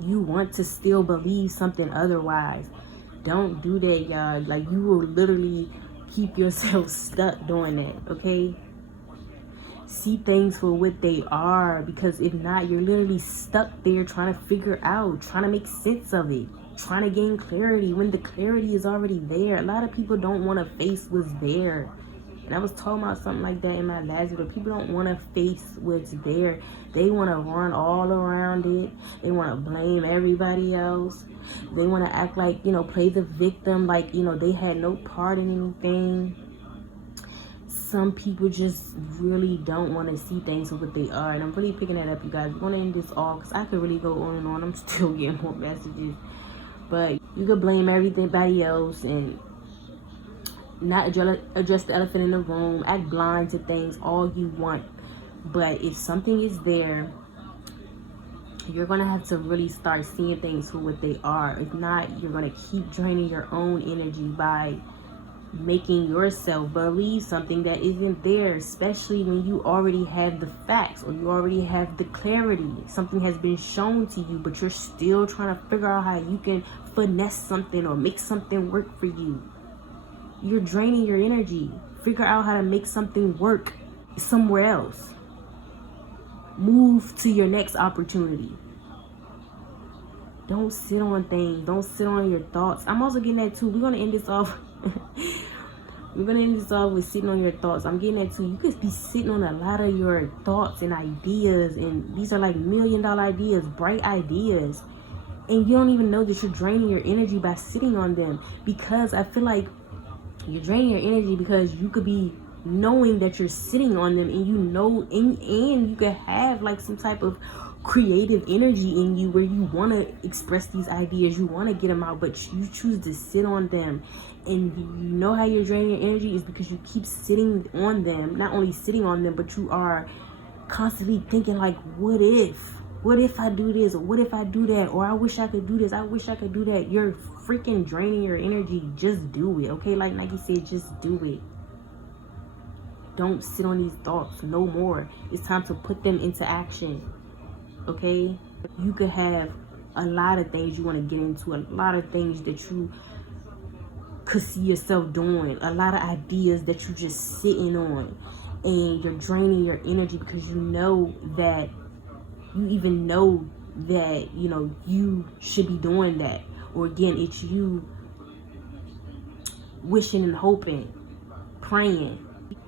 you want to still believe something otherwise. Don't do that, y'all. Like, you will literally keep yourself stuck doing that, okay? See things for what they are. Because if not, you're literally stuck there trying to figure out, trying to make sense of it, trying to gain clarity when the clarity is already there. A lot of people don't want to face what's there. And I was talking about something like that in my last video. People don't want to face what's there. They want to run all around it. They want to blame everybody else. They want to act like, you know, play the victim, like, you know, they had no part in anything. Some people just really don't want to see things for what they are. And I'm really picking that up, you guys. I'm going to end this off because I could really go on and on. I'm still getting more messages. But you could blame everybody else and not address the elephant in the room, act blind to things all you want. But if something is there, you're going to have to really start seeing things for what they are. If not, you're going to keep draining your own energy by making yourself believe something that isn't there, especially when you already have the facts or you already have the clarity. Something has been shown to you, but you're still trying to figure out how you can finesse something or make something work for you. You're draining your energy. Figure out how to make something work somewhere else. Move to your next opportunity. Don't sit on things. Don't sit on your thoughts. I'm also getting that too. We're going to end this off. We're going to end this off with sitting on your thoughts. I'm getting that too. You could be sitting on a lot of your thoughts and ideas. And these are like $1 million ideas, bright ideas. And you don't even know that you're draining your energy by sitting on them. Because I feel like you're draining your energy because you could be knowing that you're sitting on them, and you know, and you could have like some type of creative energy in you where you want to express these ideas, you want to get them out, but you choose to sit on them. And you know how you're draining your energy is because you keep sitting on them. Not only sitting on them, but you are constantly thinking like, what if I do this, or what if I do that, or I wish I could do this, I wish I could do that. You're freaking draining your energy. Just do it, okay? Like Nike said, just do it. Don't sit on these thoughts no more. It's time to put them into action, okay? You could have a lot of things you want to get into, a lot of things that you could see yourself doing, a lot of ideas that you're just sitting on, and you're draining your energy because you know that you know you should be doing that. Or again, it's you wishing and hoping, praying.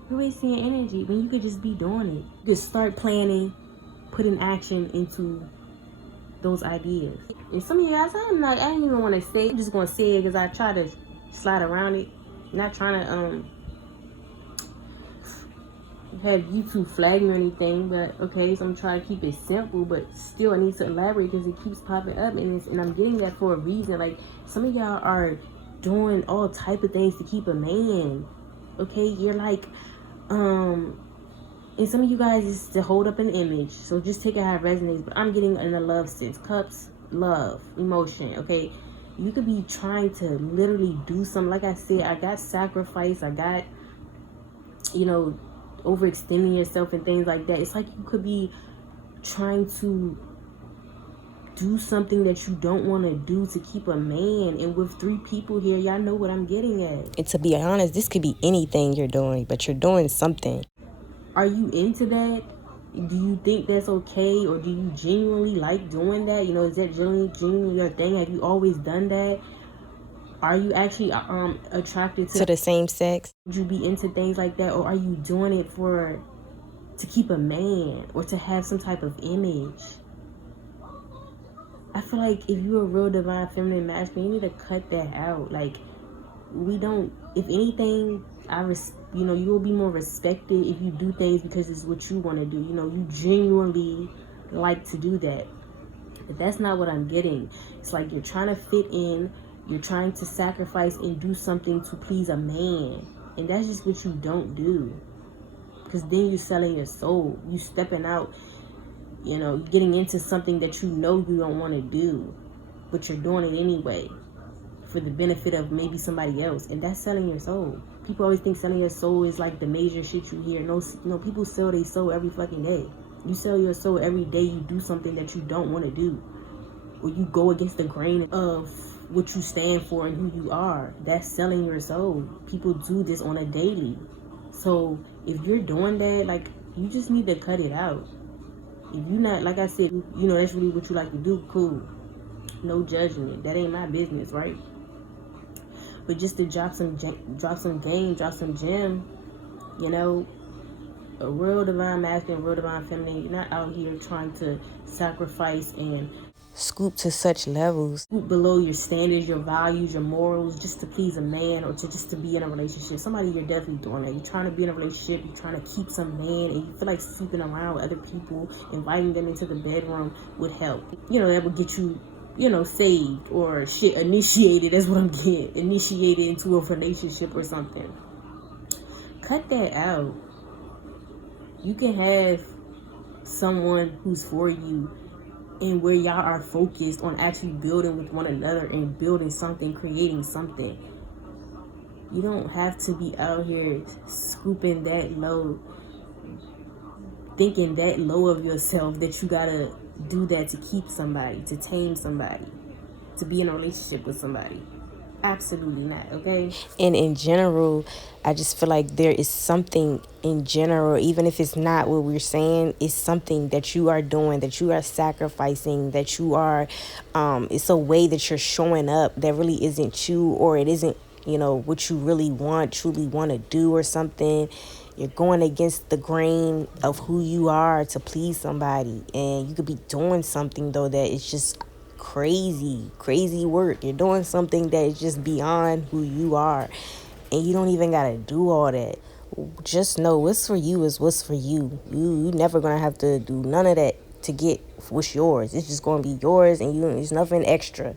You're wasting your energy when you could just be doing it. You could start planning, putting action into those ideas. And some of you guys, I didn't even want to say it. I'm just going to say it because I try to slide around it. I'm not trying to have YouTube flag or anything, but okay, so I'm trying to keep it simple, but still I need to elaborate because it keeps popping up, and I'm getting that for a reason. Like, some of y'all are doing all type of things to keep a man, okay? You're like, and some of you guys is to hold up an image, so just take it how it resonates, but I'm getting in a love sense. Cups, love, emotion, okay? You could be trying to literally do something. Like I said, I got sacrifice, I got, you know, overextending yourself and things like that. It's like you could be trying to do something that you don't want to do to keep a man. And with 3 people here, y'all know what I'm getting at. And to be honest, this could be anything you're doing, but you're doing something. Are you into that? Do you think that's okay? Or do you genuinely like doing that? You know, is that genuinely your thing? Have you always done that? Are you actually attracted to the same sex? Would you be into things like that? Or are you doing it to keep a man or to have some type of image? I feel like if you're a real divine feminine masculine, you need to cut that out. Like, we don't, if anything, you know, you will be more respected if you do things because it's what you want to do. You know, you genuinely like to do that. But that's not what I'm getting. It's like you're trying to fit in, you're trying to sacrifice and do something to please a man. And that's just what you don't do. Because then you're selling your soul. You stepping out, you know, getting into something that you know you don't want to do, but you're doing it anyway for the benefit of maybe somebody else. And that's selling your soul. People always think selling your soul is like the major shit you hear. No, people sell their soul every fucking day. You sell your soul every day you do something that you don't want to do, or you go against the grain of what you stand for and who you are. That's selling your soul. People do this on a daily. So if you're doing that, like, you just need to cut it out. If you're not, like I said, you know, that's really what you like to do, cool. No judgment. That ain't my business, right? But just to drop some game, drop some gem, you know, a real divine masculine, real divine feminine. You're not out here trying to sacrifice and scoop to such levels, scoop below your standards, your values, your morals, just to please a man or just to be in a relationship. Somebody, you're definitely doing that. You're trying to be in a relationship, you're trying to keep some man, and you feel like sleeping around with other people, inviting them into the bedroom would help. You know, that would get you, you know, saved or shit, initiated. That's what I'm getting. Initiated into a relationship or something. Cut that out. You can have someone who's for you, and where y'all are focused on actually building with one another and building something, creating something. You don't have to be out here scooping that low, thinking that low of yourself that you gotta do that to keep somebody, to tame somebody, to be in a relationship with somebody. Absolutely not, okay? And in general, I just feel like there is something in general, even if it's not what we're saying, it's something that you are doing, that you are sacrificing, that you are, it's a way that you're showing up that really isn't you, or it isn't, what you really want, truly want to do or something. You're going against the grain of who you are to please somebody. And you could be doing something, though, that is just crazy work. You're doing something that is just beyond who you are, and you don't even gotta do all that. Just know what's for you is what's for you. You never gonna have to do none of that to get what's yours. It's just gonna be yours, and there's nothing extra.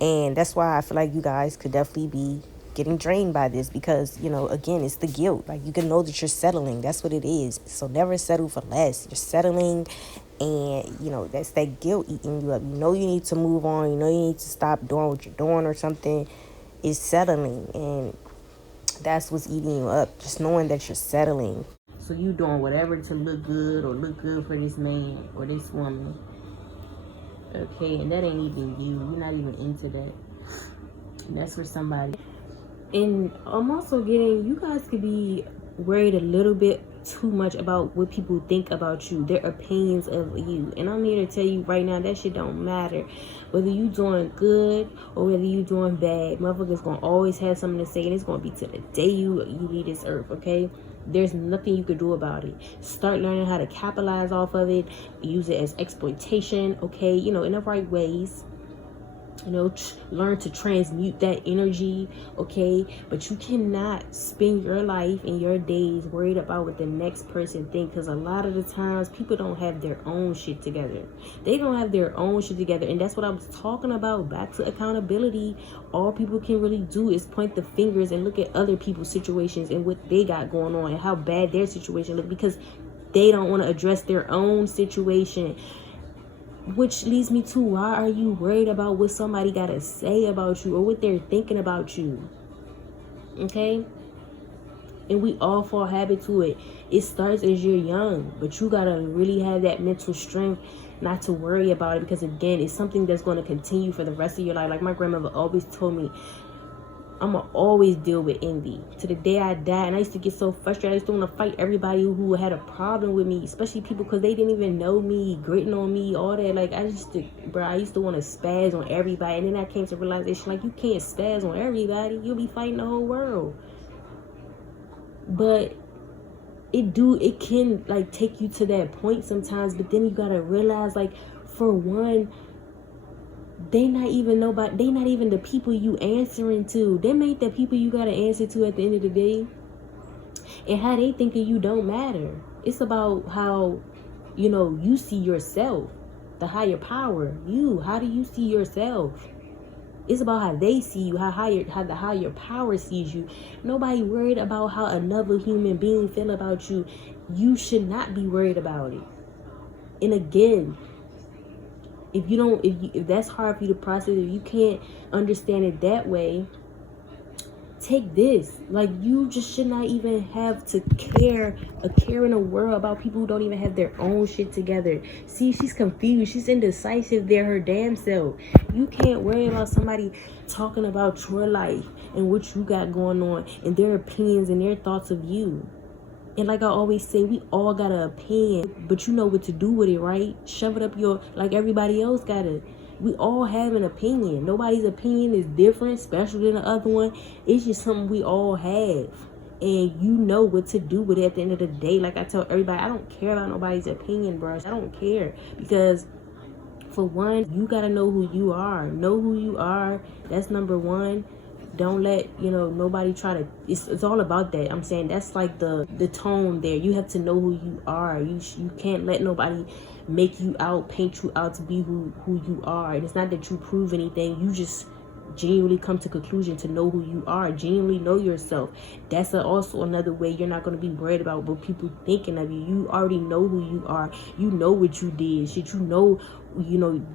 And that's why I feel like you guys could definitely be getting drained by this, because again, it's the guilt. Like, you can know that you're settling. That's what it is. So never settle for less. You're settling, and that's that guilt eating you up. You need to move on. You need to stop doing what you're doing or something. Is settling, and that's what's eating you up. Just knowing that you're settling. So you doing whatever to look good or look good for this man or this woman. Okay, and that ain't even you. You're not even into that. And that's for somebody. And I'm also getting, you guys could be worried a little bit too much about what people think about you, their opinions of you. And I'm here to tell you right now, that shit don't matter. Whether you doing good or whether you doing bad, motherfuckers gonna always have something to say, and it's gonna be to the day you leave this earth, okay? There's nothing you could do about it. Start learning how to capitalize off of it, use it as exploitation, okay? In the right ways. Learn to transmute that energy, okay? But you cannot spend your life and your days worried about what the next person thinks, because a lot of the times people don't have their own shit together. They don't have their own shit together, and that's what I was talking about. Back to accountability. All people can really do is point the fingers and look at other people's situations and what they got going on and how bad their situation looks, because they don't want to address their own situation. Which leads me to, why are you worried about what somebody got to say about you or what they're thinking about you? Okay? And we all fall habit to it. It starts as you're young, but you got to really have that mental strength not to worry about it, because again, it's something that's going to continue for the rest of your life. Like my grandmother always told me, I'm going to always deal with envy to the day I die. And I used to get so frustrated. I used to want to fight everybody who had a problem with me, especially people because they didn't even know me, gritting on me, all that. Like, I used to want to spaz on everybody. And then I came to realization, like, you can't spaz on everybody. You'll be fighting the whole world. But it can, like, take you to that point sometimes. But then you got to realize, like, for one, they not even the people you answering to. They make the people you gotta answer to at the end of the day. And how they thinking you don't matter. It's about how, you see yourself. The higher power. How do you see yourself? It's about how they see you, how the higher power sees you. Nobody worried about how another human being feel about you. You should not be worried about it. And again, if that's hard for you to process, if you can't understand it that way, take this. Like, you just should not even have to care in the world about people who don't even have their own shit together. See, she's confused. She's indecisive. They're her damn self. You can't worry about somebody talking about your life and what you got going on and their opinions and their thoughts of you. And like I always say, we all got an opinion, but you know what to do with it, right? Shove it up like everybody else got it. We all have an opinion. Nobody's opinion is different, special than the other one. It's just something we all have. And you know what to do with it at the end of the day. Like I tell everybody, I don't care about nobody's opinion, bro. I don't care. Because for one, you got to know who you are. Know who you are. That's number one. Don't let nobody try to. It's all about that. I'm saying that's like the tone there. You have to know who you are. You can't let nobody make you out, paint you out to be who you are. And it's not that you prove anything. You just genuinely come to conclusion to know who you are. Genuinely know yourself. That's also another way you're not going to be worried about what people thinking of you. You already know who you are. You know what you did. Shit, you know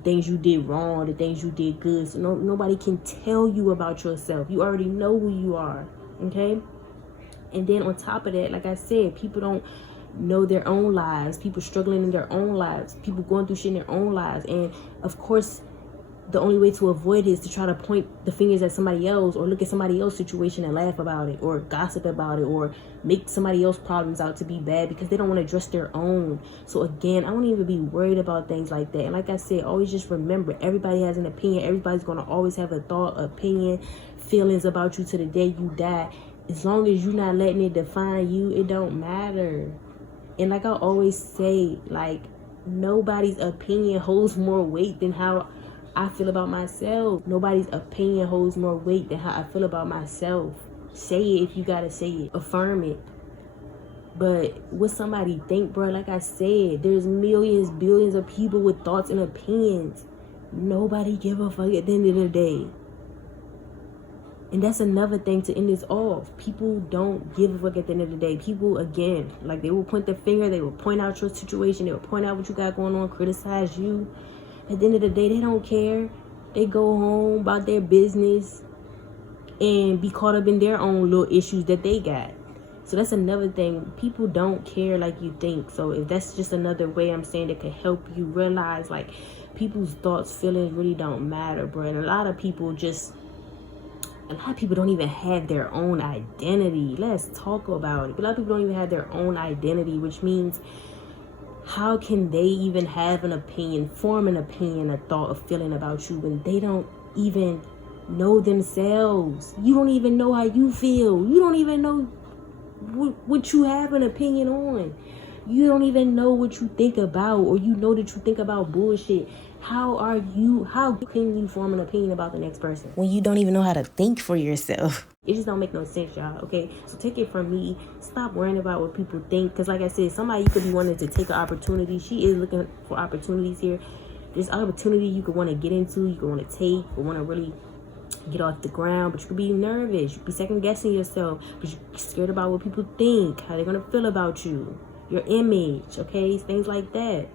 things you did wrong, the things you did good. So nobody can tell you about yourself. You already know who you are. Okay. And then on top of that, like I said, people don't know their own lives. People struggling in their own lives. People going through shit in their own lives. And of course, the only way to avoid it is to try to point the fingers at somebody else, or look at somebody else's situation and laugh about it, or gossip about it, or make somebody else's problems out to be bad because they don't want to address their own. So again, I won't even be worried about things like that. And like I said, always just remember, everybody has an opinion. Everybody's going to always have a thought, opinion, feelings about you to the day you die. As long as you're not letting it define you, it don't matter. And like I always say, like, nobody's opinion holds more weight than how I feel about myself. Nobody's opinion holds more weight than how I feel about myself. Say it if you gotta say it. Affirm it. But what somebody think, bro, like I said, there's millions, billions of people with thoughts and opinions. Nobody give a fuck at the end of the day. And that's another thing to end this off. People don't give a fuck at the end of the day. People, again, like, they will point their finger, they will point out your situation, they will point out what you got going on, criticize you. At the end of the day, they don't care. They go home about their business and be caught up in their own little issues that they got. So that's another thing. People don't care like you think. So if that's just another way I'm saying that could help you realize, like, people's thoughts, feelings really don't matter, bro. And a lot of people don't even have their own identity. Let's talk about it. A lot of people don't even have their own identity, which means, how can they even have an opinion, form an opinion, a thought, a feeling about you when they don't even know themselves? You don't even know how you feel. You don't even know what you have an opinion on. You don't even know what you think about, or you know that you think about bullshit. How can you form an opinion about the next person When you don't even know how to think for yourself. It just don't make no sense, y'all. Okay, so take it from me. Stop worrying about what people think, because like I said, somebody you could be wanting to take an opportunity. She is looking for opportunities here. There's opportunity you could want to get into, you could want to take, or want to really get off the ground, but you could be nervous, you could be second guessing yourself, but you're scared about what people think, how they're gonna feel about you, your image, okay, things like that.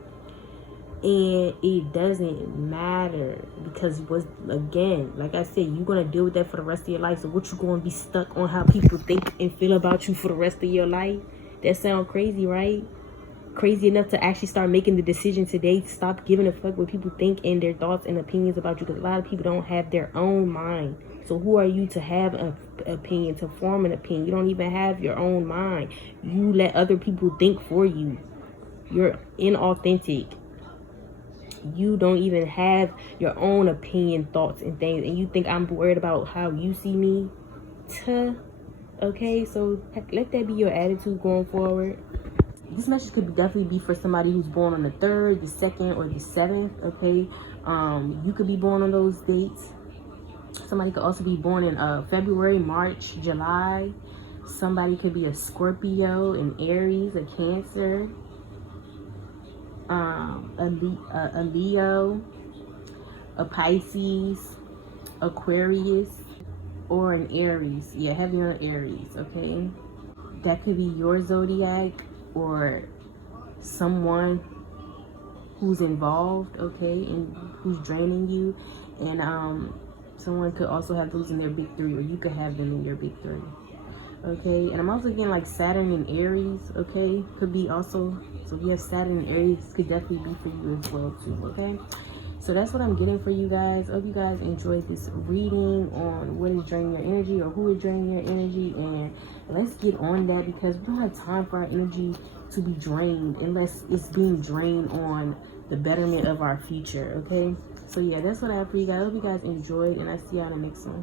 And it doesn't matter, because again, like I said, you're gonna deal with that for the rest of your life. So what, you gonna be stuck on how people think and feel about you for the rest of your life? That sounds crazy, right? Crazy enough to actually start making the decision today to stop giving a fuck what people think and their thoughts and opinions about you, because a lot of people don't have their own mind. So who are you to have an opinion, to form an opinion? You don't even have your own mind. You let other people think for you. You're inauthentic. You don't even have your own opinion, thoughts, and things, and you think I'm worried about how you see me? Okay, so let that be your attitude going forward. This message could definitely be for somebody who's born on the 3rd, the 2nd, or the 7th, okay? You could be born on those dates. Somebody could also be born in February, March, July. Somebody could be a Scorpio, an Aries, a Cancer, a Leo, a Pisces, Aquarius, or an Aries. Yeah, heavy on Aries, okay? That could be your zodiac, or someone who's involved, okay, and who's draining you. And someone could also have those in their big 3, or you could have them in your big 3. Okay, and I'm also getting like Saturn and Aries, okay, could be also. So if you have Saturn and Aries, this could definitely be for you as well too, okay? So that's what I'm getting for you guys. I hope you guys enjoyed this reading on what is draining your energy, or who is draining your energy. And let's get on that, because we don't have time for our energy to be drained unless it's being drained on the betterment of our future, okay? So yeah, that's what I have for you guys. I hope you guys enjoyed, and I see y'all in the next one.